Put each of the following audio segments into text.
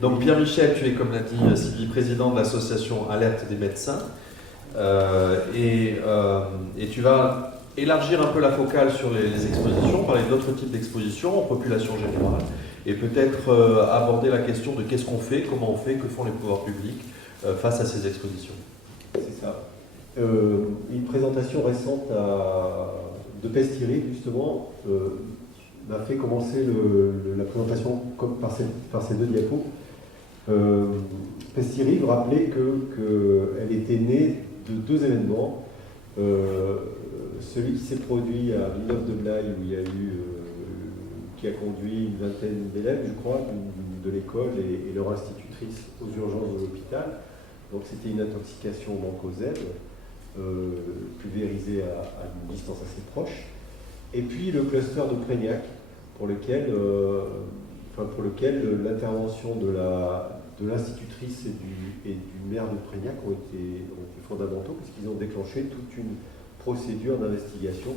Donc Pierre-Michel, tu es, comme l'a dit Sylvie, président de l'association Alerte des médecins. Et tu vas élargir un peu la focale sur les expositions, parler d'autres types d'expositions en population générale, et peut-être aborder la question de qu'est-ce qu'on fait, comment on fait, que font les pouvoirs publics face à ces expositions. C'est ça. Une présentation récente de Pestirib, justement, m'a fait commencer la présentation par ces deux diapos. Pestirib rappelait qu'elle était née de deux événements. Celui qui s'est produit à Villeneuve-de-Blaye, où il y a eu, qui a conduit une vingtaine d'élèves, je crois, de l'école et leur institutrice aux urgences de l'hôpital. Donc c'était une intoxication mancozène, pulvérisée à une distance assez proche. Et puis le cluster de Prégnac, pour lequel l'intervention de l'institutrice et du maire de Prégnac ont été fondamentaux, puisqu'ils ont déclenché toute une procédure d'investigation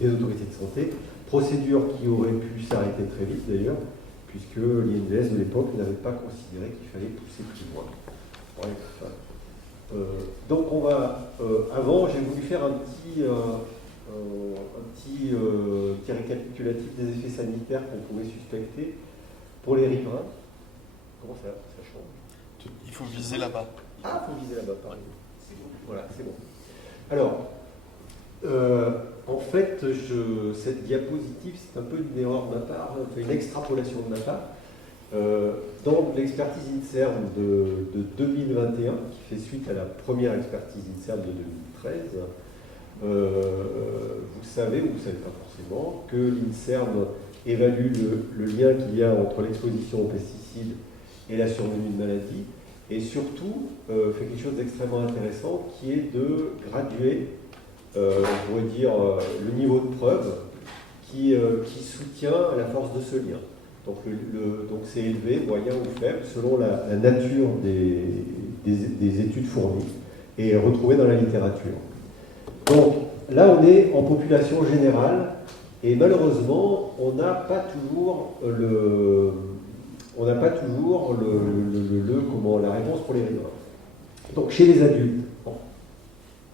des autorités de santé, procédure qui aurait pu s'arrêter très vite d'ailleurs, puisque l'INDS de l'époque n'avait pas considéré qu'il fallait pousser plus loin. Bref. Donc on va... avant, j'ai voulu faire un petit récapitulatif des effets sanitaires qu'on pouvait suspecter pour les riverains. Comment ça change? Il faut viser là-bas. Ah, il faut viser là-bas, pareil. Voilà, c'est bon. Alors, en fait, cette diapositive, c'est un peu une erreur de ma part, une extrapolation de ma part. Dans l'expertise INSERM de 2021, qui fait suite à la première expertise INSERM de 2013, vous savez, ou vous ne savez pas forcément, que l'INSERM évalue le lien qu'il y a entre l'exposition aux pesticides et la survenue de maladies, et surtout fait quelque chose d'extrêmement intéressant, qui est de graduer, on pourrait dire, le niveau de preuve qui soutient la force de ce lien. Donc c'est élevé, moyen ou faible, selon la nature des études fournies et retrouvées dans la littérature. Donc là, on est en population générale, et malheureusement, on n'a pas toujours la réponse pour les riverains. Donc chez les adultes, bon.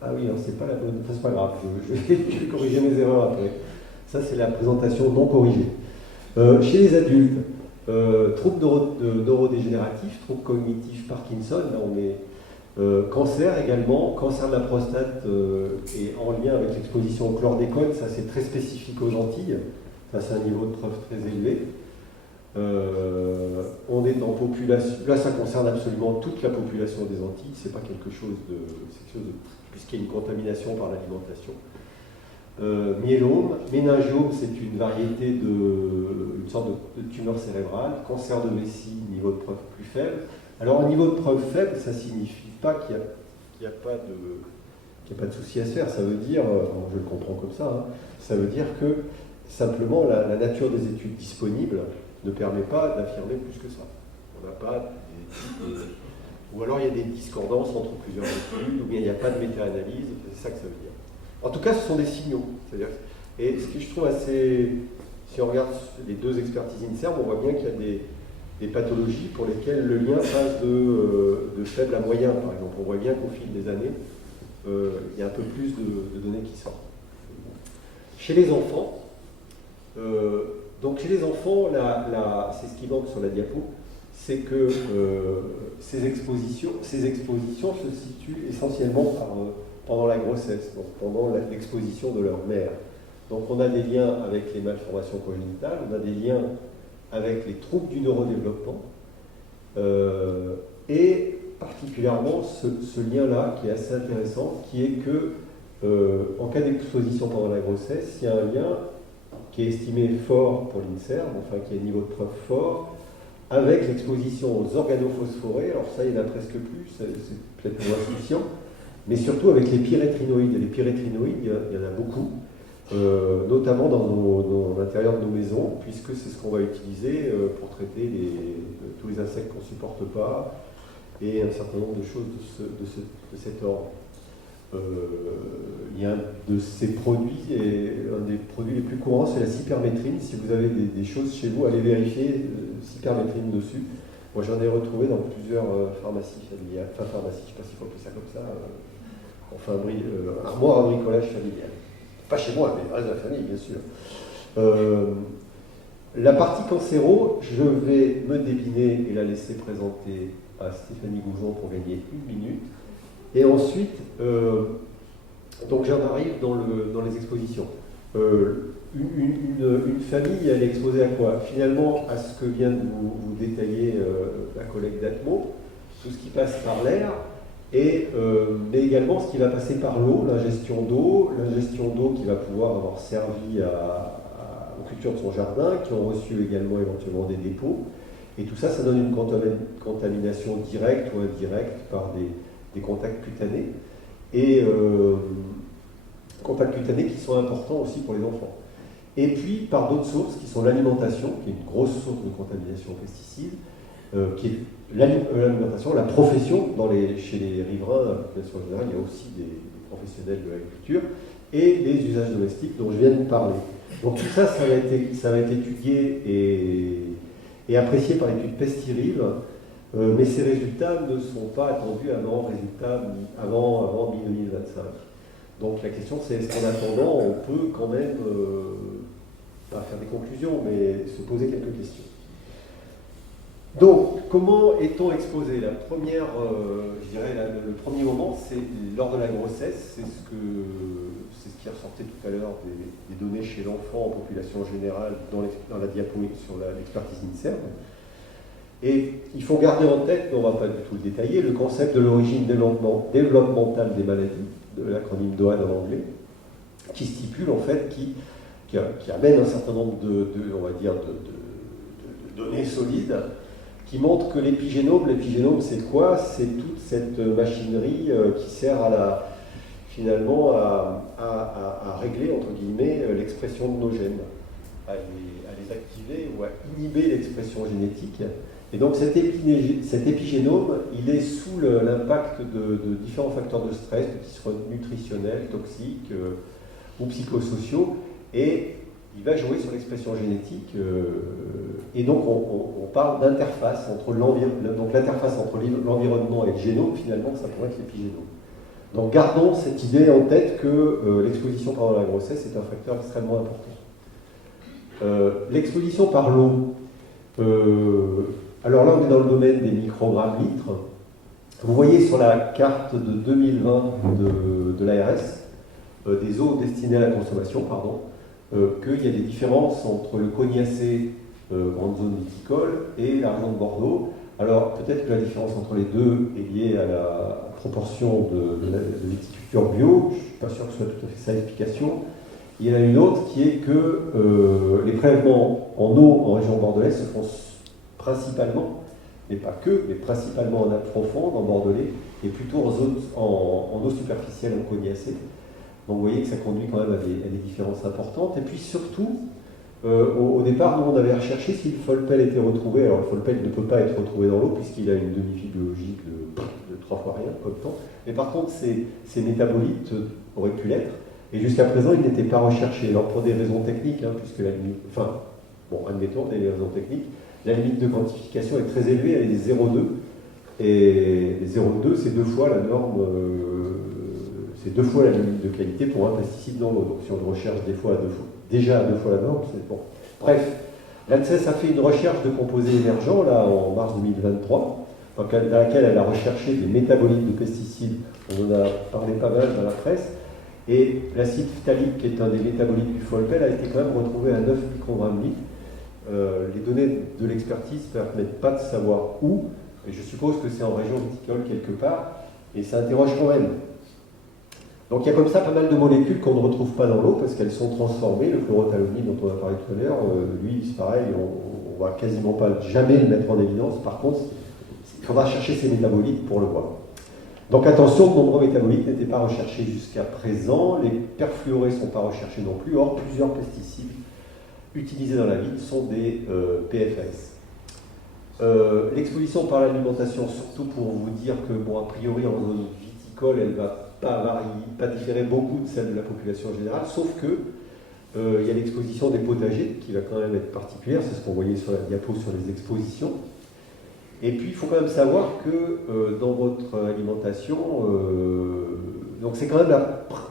Ah oui, c'est pas la bonne, c'est pas grave, je vais corriger mes erreurs après. Ça, c'est la présentation non corrigée. Chez les adultes, troubles neurodégénératifs, troubles cognitifs, Parkinson, là on est cancer également, cancer de la prostate et en lien avec l'exposition au chlordécone, ça c'est très spécifique aux Antilles, ça c'est un niveau de preuve très élevé. On est en population, là ça concerne absolument toute la population des Antilles, c'est pas quelque chose puisqu'il y a une contamination par l'alimentation. Myélome, méningiome, c'est une variété une sorte de tumeur cérébrale, cancer de vessie, niveau de preuve plus faible. Alors un niveau de preuve faible, ça ne signifie pas qu'il n'y a pas de souci à se faire, ça veut dire, je le comprends comme ça, hein, ça veut dire que simplement la nature des études disponibles ne permet pas d'affirmer plus que ça. On n'a pas ou alors il y a des discordances entre plusieurs études, ou bien il n'y a pas de méta-analyse, c'est ça que ça veut dire. En tout cas, ce sont des signaux. Et ce que je trouve assez... Si on regarde les deux expertises INSERM, on voit bien qu'il y a des pathologies pour lesquelles le lien passe de faible à moyen, par exemple. On voit bien qu'au fil des années, il y a un peu plus de données qui sortent. Chez les enfants, donc chez les enfants, c'est ce qui manque sur la diapo, c'est que ces expositions se situent essentiellement pendant la grossesse, donc pendant l'exposition de leur mère. Donc on a des liens avec les malformations congénitales, on a des liens avec les troubles du neurodéveloppement, et particulièrement ce lien-là qui est assez intéressant, qui est que en cas d'exposition pendant la grossesse, il y a un lien qui est estimé fort pour l'INSERM, enfin qui a un niveau de preuve fort, avec l'exposition aux organophosphorés, alors ça il y en a presque plus, c'est peut-être moins insouciant, mais surtout avec les pyrétrinoïdes. Et les pyrétrinoïdes, il y en a beaucoup, notamment dans l'intérieur de nos maisons, puisque c'est ce qu'on va utiliser pour traiter tous les insectes qu'on ne supporte pas, et un certain nombre de choses de cet ordre. il y a un de ces produits, et un des produits les plus courants, c'est la cypermétrine. Si vous avez des choses chez vous, allez vérifier cypermétrine dessus. Moi, j'en ai retrouvé dans plusieurs pharmacies familiales, enfin pharmacies, je ne sais pas s'il faut appeler ça comme ça, armoire à bricolage familial. Pas chez moi, mais dans la famille, bien sûr. La partie cancéro, je vais me débiner et la laisser présenter à Stéphanie Goujon pour gagner 1 minute. Et ensuite, donc j'en arrive dans les expositions. Une famille, elle est exposée à quoi? Finalement, à ce que vient de vous détailler la collègue d'Atmo, tout ce qui passe par l'air, mais également ce qui va passer par l'eau, l'ingestion d'eau qui va pouvoir avoir servi aux cultures de son jardin, qui ont reçu également éventuellement des dépôts. Et tout ça, ça donne une contamination directe ou indirecte par des contacts cutanés. Et contacts cutanés qui sont importants aussi pour les enfants. Et puis par d'autres sources qui sont l'alimentation, qui est une grosse source de contamination aux pesticides, qui est l'alimentation, la profession, chez les riverains, en général, il y a aussi des professionnels de l'agriculture, et les usages domestiques dont je viens de parler. Donc tout ça, ça va être étudié et apprécié par l'étude Pestirive, mais ces résultats ne sont pas attendus avant mi-2025. Donc la question c'est, est-ce qu'en attendant, on peut quand même, pas faire des conclusions, mais se poser quelques questions. Donc, comment est-on exposé? La première, je dirais, le premier moment, c'est lors de la grossesse, c'est ce qui ressortait tout à l'heure des données chez l'enfant en population générale dans la diapo sur l'expertise INSERM. Et il faut garder en tête, mais on ne va pas du tout le détailler, le concept de l'origine développementale des maladies, de l'acronyme DOAD en anglais, qui stipule en fait, qui amène un certain nombre de données solides, qui montrent que l'épigénome c'est quoi? C'est toute cette machinerie qui sert finalement à régler, entre guillemets, l'expression de nos gènes, à les activer ou à inhiber l'expression génétique. Et donc cet épigénome, il est sous l'impact de différents facteurs de stress, qui soient nutritionnels, toxiques ou psychosociaux, et il va jouer sur l'expression génétique. Et donc on parle d'interface entre l'interface entre l'environnement et le génome, finalement, ça pourrait être l'épigénome. Donc gardons cette idée en tête que l'exposition pendant la grossesse est un facteur extrêmement important. L'exposition par l'eau. Alors là, on est dans le domaine des microgrammes litres. Vous voyez sur la carte de 2020 de l'ARS, des eaux destinées à la consommation, qu'il y a des différences entre le Cognacé, grande zone viticole, et la région de Bordeaux. Alors peut-être que la différence entre les deux est liée à la proportion de viticulture bio. Je ne suis pas sûr que ce soit tout à fait ça l'explication. Il y en a une autre qui est que les prélèvements en eau en région bordelaise se font principalement, mais pas que, mais principalement en nappe profonde, en bordelais, et plutôt en eau superficielle, en Cognacé. Donc vous voyez que ça conduit quand même à des différences importantes. Et puis surtout, au départ, nous on avait recherché si le folpel était retrouvé. Alors le folpel ne peut pas être retrouvé dans l'eau puisqu'il a une demi-vie biologique de 3 fois rien, comme temps. Mais par contre, ces métabolites auraient pu l'être. Et jusqu'à présent, ils n'étaient pas recherchés. Alors pour des raisons techniques, puisque la limite, admettons des raisons techniques, la limite de quantification est très élevée, elle est des 0,2. Et les 0,2, c'est 2 fois la norme, c'est 2 fois la limite de qualité pour un pesticide dans l'eau. Donc si on le recherche déjà à 2 fois la norme, c'est bon. Bref, l'ANSES a fait une recherche de composés émergents là, en mars 2023, dans laquelle elle a recherché des métabolites de pesticides. On en a parlé pas mal dans la presse. Et l'acide phtalique, qui est un des métabolites du folpel, a été quand même retrouvé à 9 microgrammes litre. Les données de l'expertise ne permettent pas de savoir où, et je suppose que c'est en région viticole quelque part, et ça interroge quand même. Donc il y a comme ça pas mal de molécules qu'on ne retrouve pas dans l'eau parce qu'elles sont transformées. Le chlorothalonil dont on a parlé tout à l'heure, lui c'est pareil, on ne va quasiment pas jamais le mettre en évidence. Par contre, il faudra chercher ces métabolites pour le voir. Donc attention, de nombreux métabolites n'étaient pas recherchés jusqu'à présent, les perfluorés ne sont pas recherchés non plus, or plusieurs pesticides utilisés dans la vigne sont des PFAS. L'exposition par l'alimentation, surtout pour vous dire que, a priori en zone viticole, elle ne va pas différer beaucoup de celle de la population générale, sauf que il y a l'exposition des potagers qui va quand même être particulière, c'est ce qu'on voyait sur la diapo sur les expositions. Et puis il faut quand même savoir que dans votre alimentation, donc c'est quand même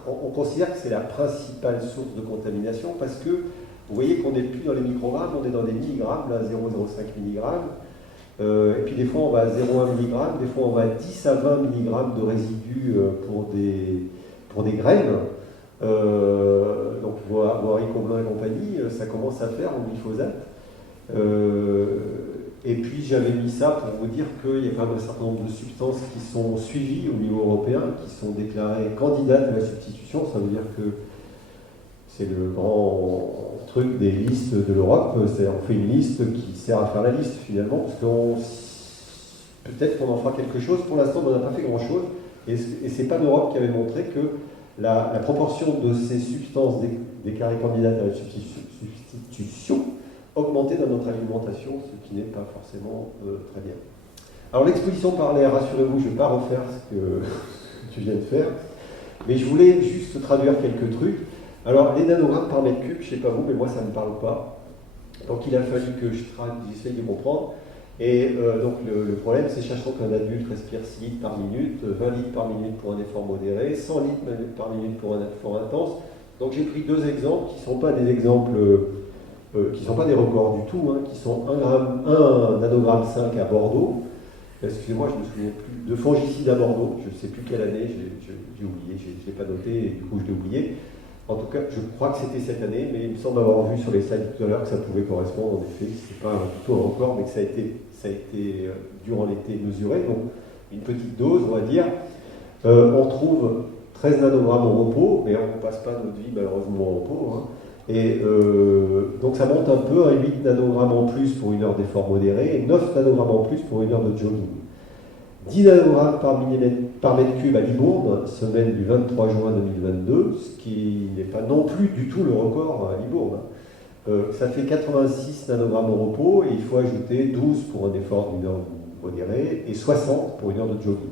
on considère que c'est la principale source de contamination parce que vous voyez qu'on n'est plus dans les microgrammes, on est dans des milligrammes, là 0,05 milligrammes. Et puis des fois on va à 0,1 mg, des fois on va à 10 à 20 mg de résidus pour des graines. Donc vos haricots blancs et compagnie, ça commence à faire au glyphosate. Et puis j'avais mis ça pour vous dire qu'il y a quand même un certain nombre de substances qui sont suivies au niveau européen, qui sont déclarées candidates à la substitution. Ça veut dire que c'est le grand truc des listes de l'Europe. On fait une liste qui sert à faire la liste finalement, parce qu'on peut-être qu'on en fera quelque chose. Pour l'instant, on n'en a pas fait grand-chose. Et c'est pas l'Europe qui avait montré que la proportion de ces substances déclarées candidates à la substitution augmentait dans notre alimentation, ce qui n'est pas forcément très bien. Alors l'exposition par l'air, rassurez-vous, je ne vais pas refaire ce que tu viens de faire, mais je voulais juste traduire quelques trucs. Alors les nanogrammes par mètre cube, je ne sais pas vous, mais moi ça ne me parle pas. Donc il a fallu que j'essaye de comprendre. Et donc le problème, c'est sachant qu'un adulte respire 6 litres par minute, 20 litres par minute pour un effort modéré, 100 litres par minute pour un effort intense. Donc j'ai pris deux exemples qui ne sont pas des exemples, qui ne sont pas des records du tout, hein, qui sont 1 nanogramme 5 à Bordeaux. Excusez-moi, je ne me souviens plus, de fongicide à Bordeaux, je ne sais plus quelle année, j'ai oublié, je ne l'ai pas noté et du coup je l'ai oublié. En tout cas, je crois que c'était cette année, mais il me semble avoir vu sur les slides tout à l'heure que ça pouvait correspondre, en effet, ce n'est pas du tout un record, mais que ça a été durant l'été mesuré, donc une petite dose, on va dire. On trouve 13 nanogrammes au repos, mais on ne passe pas notre vie malheureusement au repos, hein. Et donc ça monte un peu, 8 nanogrammes en plus pour une heure d'effort modéré, et 9 nanogrammes en plus pour une heure de jogging. 10 nanogrammes par mètre cube à Libourne, semaine du 23 juin 2022, ce qui n'est pas non plus du tout le record à Libourne. Ça fait 86 nanogrammes au repos, et il faut ajouter 12 pour un effort d'une heure modéré, et 60 pour une heure de jogging.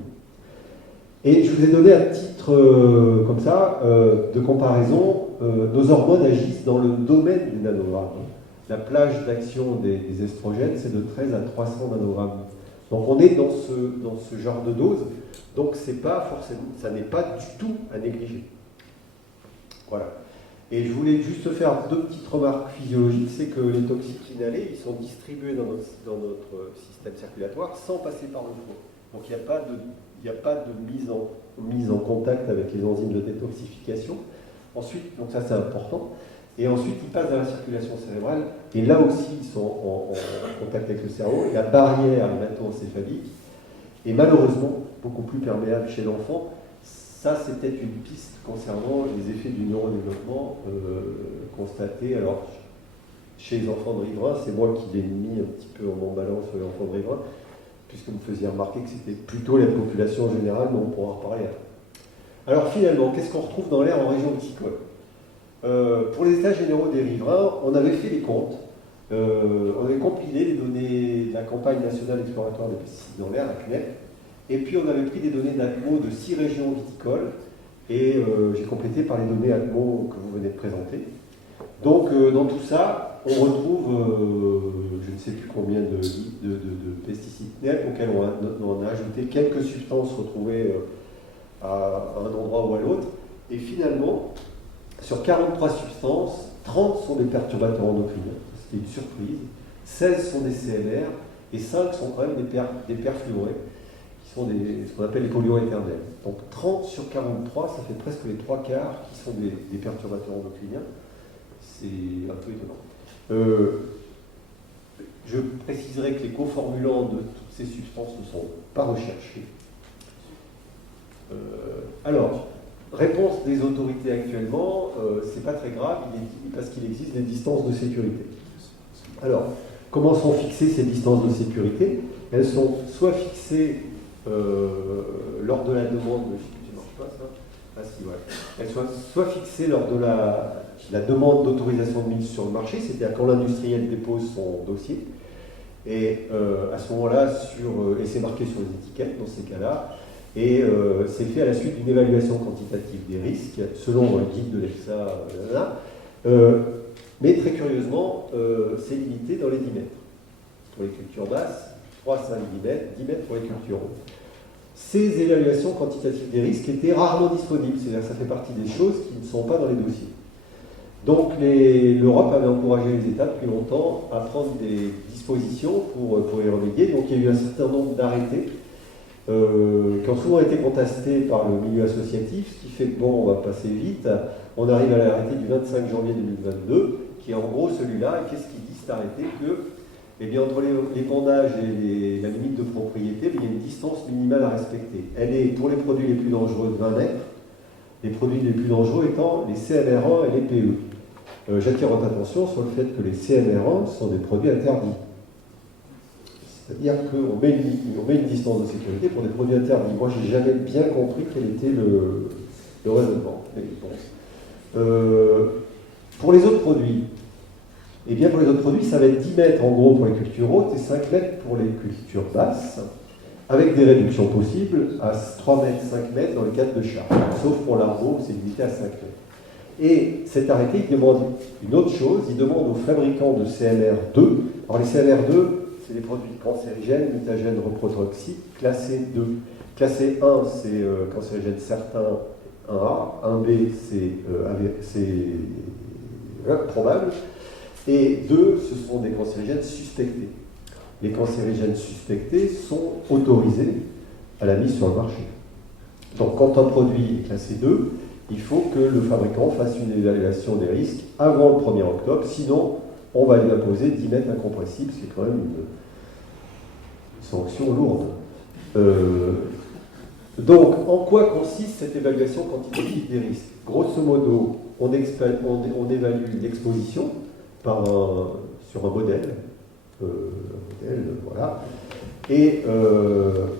Et je vous ai donné à titre, comme ça, de comparaison, nos hormones agissent dans le domaine du nanogramme. La plage d'action des estrogènes, c'est de 13 à 300 nanogrammes. Donc on est dans ce genre de dose, donc c'est pas forcément, ça n'est pas du tout à négliger. Voilà. Et je voulais juste faire deux petites remarques physiologiques, c'est que les toxiques inhalés, ils sont distribués dans notre système circulatoire sans passer par le foie. Donc il n'y a pas de mise en contact avec les enzymes de détoxification. Ensuite, donc ça c'est important. Et ensuite, ils passent dans la circulation cérébrale, et là aussi, ils sont en contact avec le cerveau. La barrière hémato-encéphalique est malheureusement beaucoup plus perméable chez l'enfant. Ça, c'était une piste concernant les effets du neurodéveloppement constatés. Alors, chez les enfants de riverains, c'est moi qui l'ai mis un petit peu en emballant sur les enfants de riverains, puisque vous me faisiez remarquer que c'était plutôt la population générale, mais on pourra en reparler. Alors finalement, qu'est-ce qu'on retrouve dans l'air en région piscicole ? Pour les états généraux des riverains, on avait fait les comptes, on avait compilé les données de la campagne nationale exploratoire des pesticides dans l'air, la CNEP, et puis on avait pris des données d'ACMO de 6 régions viticoles, et j'ai complété par les données ACMO que vous venez de présenter. Donc dans tout ça, on retrouve, je ne sais plus combien de pesticides NEP auxquels on a ajouté quelques substances retrouvées à un endroit ou à l'autre, et finalement, sur 43 substances, 30 sont des perturbateurs endocriniens, c'était une surprise, 16 sont des CMR, et 5 sont quand même des perfluorés, qui sont ce qu'on appelle les polluants éternels. Donc 30 sur 43, ça fait presque les 3 quarts qui sont des perturbateurs endocriniens. C'est un peu étonnant. Je préciserai que les coformulants de toutes ces substances ne sont pas recherchés. Alors, réponse des autorités actuellement, c'est pas très grave, parce qu'il existe des distances de sécurité. Alors, comment sont fixées ces distances de sécurité? Elles sont soit fixées lors de la demande, ça marche pas ça? Ah si, ouais. Elles sont soit fixées lors de la demande d'autorisation de mise sur le marché, c'est-à-dire quand l'industriel dépose son dossier, et à ce moment-là, et c'est marqué sur les étiquettes dans ces cas-là, Et c'est fait à la suite d'une évaluation quantitative des risques, selon un guide de l'EFSA, mais très curieusement, c'est limité dans les 10 mètres. Pour les cultures basses, 3, 5, 10 mètres, 10 mètres pour les cultures hautes. Ces évaluations quantitatives des risques étaient rarement disponibles, c'est-à-dire que ça fait partie des choses qui ne sont pas dans les dossiers. Donc l'Europe avait encouragé les États depuis longtemps à prendre des dispositions pour y remédier. Donc il y a eu un certain nombre d'arrêtés qui ont souvent été contestés par le milieu associatif, ce qui fait que, bon, on va passer vite. On arrive à l'arrêté du 25 janvier 2022, qui est en gros celui-là. Et qu'est-ce qu'il dit, cet arrêté? Que, eh bien, entre l'épandage et la limite de propriété, il y a une distance minimale à respecter. Elle est, pour les produits les plus dangereux, de 20 mètres. Les produits les plus dangereux étant les CMR1 et les PE. J'attire votre attention sur le fait que les CMR1 sont des produits interdits. C'est-à-dire qu'on met une distance de sécurité pour des produits interdits. Moi, je n'ai jamais bien compris quel était le raisonnement. Mais bon. Pour les autres produits, eh bien, pour les autres produits, ça va être 10 mètres en gros pour les cultures hautes et 5 mètres pour les cultures basses, avec des réductions possibles à 3 mètres, 5 mètres dans le cadre de charge. Sauf pour l'arbre, c'est limité à 5 mètres. Et cet arrêté, il demande une autre chose, il demande aux fabricants de CMR2, alors les CMR2, c'est des produits cancérigènes, mutagènes, reprotoxiques, classé 2. Classé 1, c'est cancérigène certain, 1A, 1B, c'est probable, et 2, ce sont des cancérigènes suspectés. Les cancérigènes suspectés sont autorisés à la mise sur le marché. Donc quand un produit est classé 2, il faut que le fabricant fasse une évaluation des risques avant le 1er octobre, sinon on va lui imposer 10 mètres incompressibles, c'est quand même une sanction lourde. Donc, en quoi consiste cette évaluation quantitative des risques? Grosso modo, on évalue l'exposition sur un modèle, voilà, et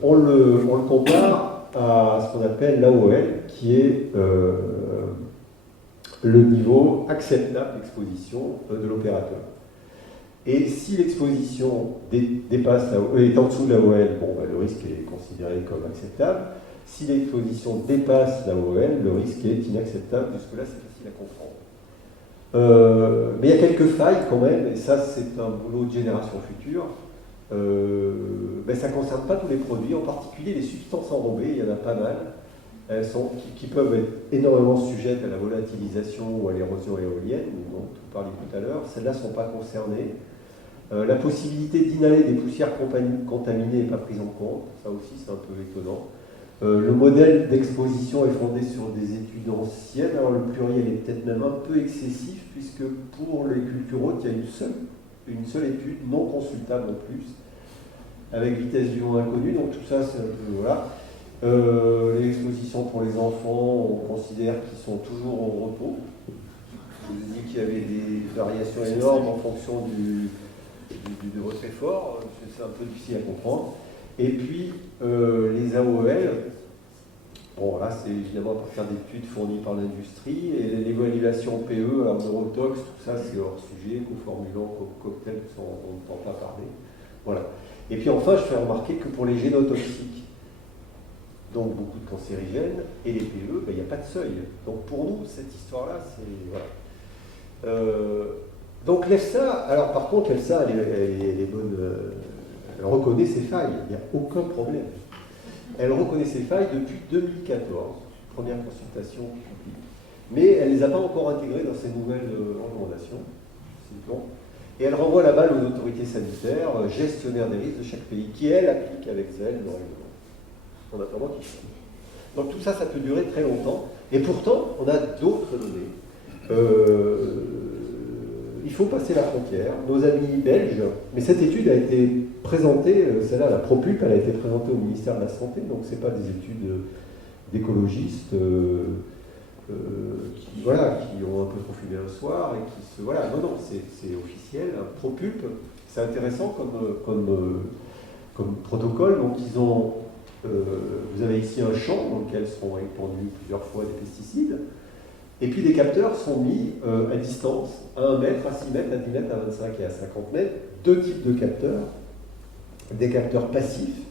on le compare à ce qu'on appelle l'AOL, qui est le niveau acceptable d'exposition de l'opérateur. Et si l'exposition dépasse est en dessous de l'AOL, bon, ben, le risque est considéré comme acceptable. Si l'exposition dépasse l'AOL, le risque est inacceptable. Jusque-là, c'est facile à comprendre. Mais il y a quelques failles quand même, et ça, c'est un boulot de génération future. Ben, ça ne concerne pas tous les produits, en particulier les substances enrobées, il y en a pas mal, qui peuvent être énormément sujettes à la volatilisation ou à l'érosion éolienne, dont on parlait tout à l'heure. Celles-là ne sont pas concernées. La possibilité d'inhaler des poussières contaminées n'est pas prise en compte, ça aussi c'est un peu étonnant. Le modèle d'exposition est fondé sur des études anciennes, alors le pluriel est peut-être même un peu excessif, puisque pour les cultures hautes, il y a une seule étude, non consultable en plus, avec vitesse du vent inconnue, donc tout ça c'est un peu, voilà. Les expositions pour les enfants, on considère qu'ils sont toujours au repos. Je vous ai dit qu'il y avait des variations énormes en fonction de votre effort, c'est un peu difficile à comprendre. Et puis les AOL, bon là c'est évidemment à partir d'études fournies par l'industrie, et l'évaluation PE, alors neurotox, tout ça c'est hors sujet, coformulant, cocktail, on n'entend pas parler. Voilà. Et puis enfin je fais remarquer que pour les génotoxiques, donc beaucoup de cancérigènes, et les PE, ben, il n'y a pas de seuil. Donc pour nous, cette histoire-là, c'est... Voilà. Donc l'EFSA, alors par contre, l'EFSA, elle est bonne, elle reconnaît ses failles, il n'y a aucun problème. Elle reconnaît ses failles depuis 2014, première consultation publique, mais elle ne les a pas encore intégrées dans ses nouvelles recommandations. C'est bon. Et elle renvoie la balle aux autorités sanitaires, gestionnaires des risques de chaque pays, qui, elles, appliquent avec zèle le règlement. En attendant qu'ils changent. Donc tout ça, ça peut durer très longtemps. Et pourtant, on a d'autres données. Il faut passer la frontière. Nos amis belges, mais cette étude a été présentée, celle-là, la ProPulp, elle a été présentée au ministère de la Santé, donc ce n'est pas des études d'écologistes qui ont un peu trop fumé un soir et qui se... Voilà, non, c'est officiel. ProPulp, c'est intéressant comme protocole. Donc ils ont... vous avez ici un champ dans lequel seront épandus plusieurs fois des pesticides. Et puis des capteurs sont mis à distance, à 1 mètre, à 6 mètres, à 10 mètres, à 25 et à 50 mètres. Deux types de capteurs. Des capteurs passifs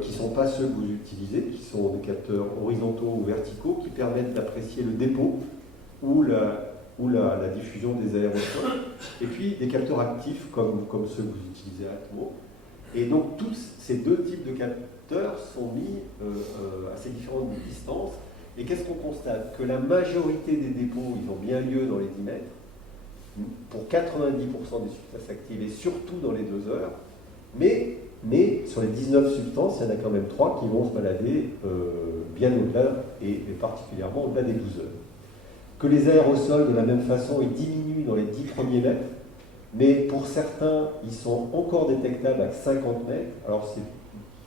qui ne sont pas ceux que vous utilisez, qui sont des capteurs horizontaux ou verticaux, qui permettent d'apprécier le dépôt ou la diffusion des aérosols, et puis des capteurs actifs comme ceux que vous utilisez à Atmo. Et donc tous ces deux types de capteurs sont mis à ces différentes distances. Et qu'est-ce qu'on constate? Que la majorité des dépôts, ils ont bien lieu dans les 10 mètres, pour 90% des substances actives, et surtout dans les 2 heures. Mais sur les 19 substances, il y en a quand même 3 qui vont se balader bien au-delà, et particulièrement au-delà des 12 heures. Que les aérosols, de la même façon, ils diminuent dans les 10 premiers mètres, mais pour certains, ils sont encore détectables à 50 mètres. Alors c'est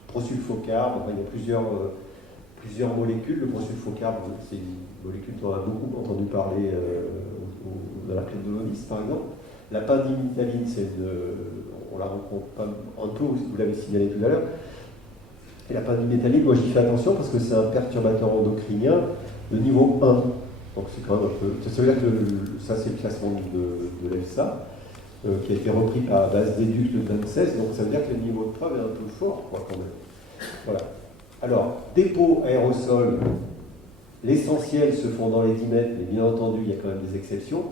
prosulfocarbe, enfin, il y a plusieurs molécules. Le prosulfocarbe, c'est une molécule dont on a beaucoup entendu parler dans la plaie de l'ONIS, par exemple. La pendiméthaline, on la rencontre pas un peu, vous l'avez signalé tout à l'heure. Et la pendiméthaline, moi j'y fais attention parce que c'est un perturbateur endocrinien de niveau 1. Donc c'est quand même un peu. Ça veut dire que ça, c'est le classement de l'EFSA, qui a été repris par base d'éduc de 2016. Donc ça veut dire que le niveau de preuve est un peu fort, quoi, quand même. Voilà. Alors, dépôt aérosol, l'essentiel se font dans les 10 mètres, mais bien entendu, il y a quand même des exceptions.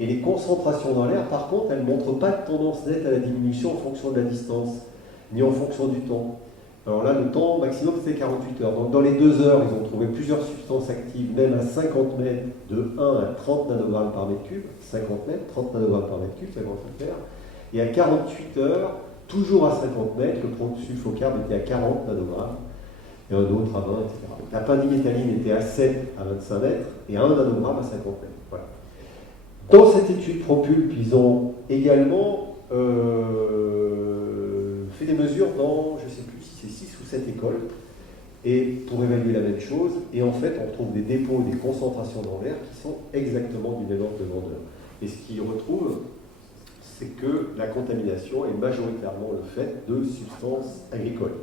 Et les concentrations dans l'air, par contre, elles ne montrent pas de tendance nette à la diminution en fonction de la distance, ni en fonction du temps. Alors là, le temps maximum, c'était 48 heures. Donc dans les 2 heures, ils ont trouvé plusieurs substances actives, même à 50 mètres, de 1 à 30 nanogrammes par mètre cube. 50 mètres, 30 nanogrammes par mètre cube, ça commence à faire. Et à 48 heures, toujours à 50 mètres, le prosulfocarbe était à 40 nanogrammes, et un autre à 20, etc. Donc la pendiméthaline était à 7 à 25 mètres, et 1 nanogramme à 50 mètres. Voilà. Dans cette étude ProPulp, ils ont également fait des mesures dans, je ne sais plus si c'est 6 ou 7 écoles, et pour évaluer la même chose, et en fait on trouve des dépôts, des concentrations dans l'air qui sont exactement du même ordre de grandeur. Et ce qu'ils retrouvent, c'est que la contamination est majoritairement le fait de substances agricoles.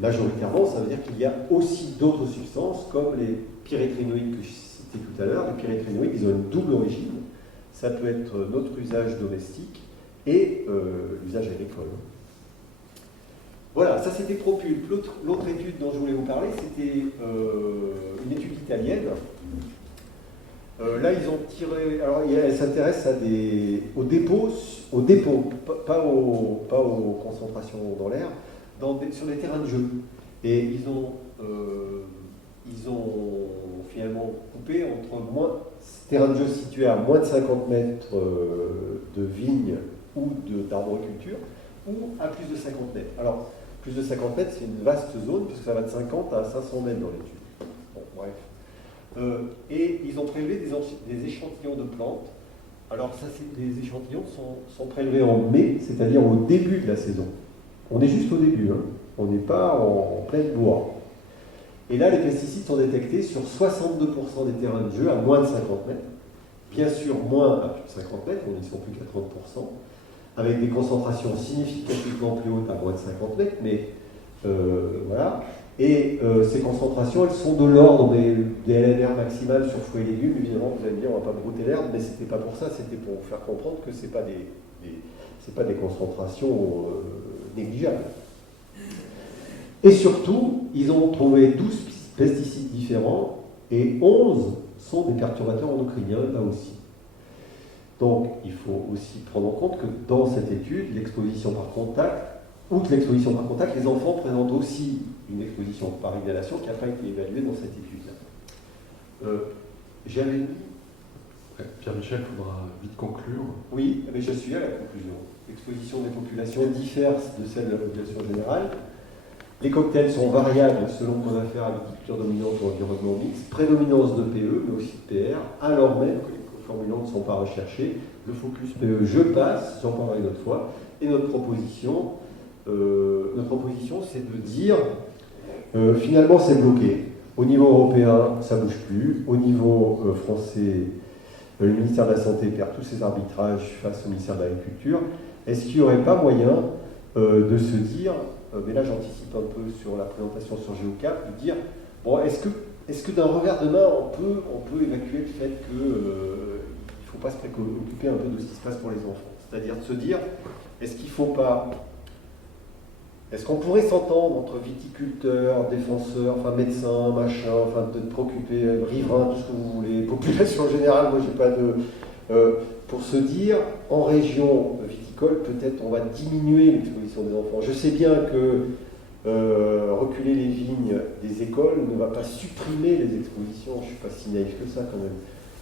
Majoritairement, ça veut dire qu'il y a aussi d'autres substances, comme les pyréthrinoïdes que je citais tout à l'heure. Les pyréthrinoïdes, ils ont une double origine. Ça peut être notre usage domestique et l'usage agricole. Voilà, ça c'était ProPulp. L'autre étude dont je voulais vous parler, c'était une étude italienne. Là, ils ont tiré. Alors, elle s'intéresse au dépôt, pas aux concentrations dans l'air, sur les terrains de jeu. Et ils ont finalement coupé entre terrains de jeu situés à moins de 50 mètres de vignes ou d'arboriculture, ou à plus de 50 mètres. Alors, plus de 50 mètres, c'est une vaste zone, puisque ça va de 50 à 500 mètres dans l'étude. Bon, bref. Et ils ont prélevé des échantillons de plantes. Alors, les échantillons sont prélevés en mai, c'est-à-dire au début de la saison. On est juste au début, hein. On n'est pas en pleine bois. Et là, les pesticides sont détectés sur 62% des terrains de jeu à moins de 50 mètres. Bien sûr, moins à plus de 50 mètres, on n'y sont plus qu'à 30%, avec des concentrations significativement plus hautes à moins de 50 mètres, mais voilà. Et ces concentrations, elles sont de l'ordre des LNR maximales sur fruits et légumes. Évidemment, vous allez me dire, on ne va pas brouter l'herbe, mais ce n'était pas pour ça, c'était pour faire comprendre que ce n'est pas des concentrations négligeables. Et surtout, ils ont trouvé 12 pesticides différents et 11 sont des perturbateurs endocriniens, là aussi. Donc, il faut aussi prendre en compte que dans cette étude, l'exposition par contact, outre l'exposition par contact, les enfants présentent aussi une exposition par inhalation qui n'a pas été évaluée dans cette étude-là. J'avais mis... Pierre-Michel, il faudra vite conclure. Oui, mais je suis à la conclusion. L'exposition des populations diffère de celle de la population générale. Les cocktails sont variables selon qu'on a affaire à l'agriculture dominante ou environnement mixte, prédominance de PE, mais aussi de PR, alors même que les formulants ne sont pas recherchés. Le focus PE, je passe, j'en parlerai une autre fois. Et notre proposition, c'est de dire, finalement, c'est bloqué. Au niveau européen, ça ne bouge plus. Au niveau français, le ministère de la Santé perd tous ses arbitrages face au ministère de l'Agriculture. Est-ce qu'il n'y aurait pas moyen de se dire, mais là j'anticipe un peu sur la présentation sur Géocap, de dire, bon, est-ce que d'un revers de main, on peut évacuer le fait qu'il ne faut pas se préoccuper un peu de ce qui se passe pour les enfants? C'est-à-dire de se dire, est-ce qu'il ne faut pas Est-ce qu'on pourrait s'entendre entre viticulteurs, défenseurs, enfin médecins, machin, enfin de préoccuper, riverains, tout ce que vous voulez, population générale, moi j'ai pas de... pour se dire, en région viticole, peut-être on va diminuer l'exposition des enfants. Je sais bien que reculer les vignes des écoles ne va pas supprimer les expositions, je ne suis pas si naïf que ça quand même.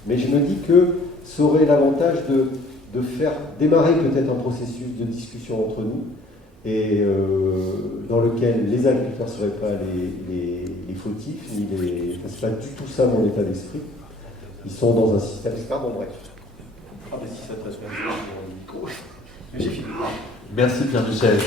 Mais je me dis que ça aurait l'avantage de faire démarrer peut-être un processus de discussion entre nous, et dans lequel les agriculteurs ne seraient pas les fautifs, ni les... c'est pas du tout ça mon état d'esprit. Ils sont dans un système... Pardon, bref. Ah, mais si ça te reste bien, j'ai fini. Merci Pierre Michel.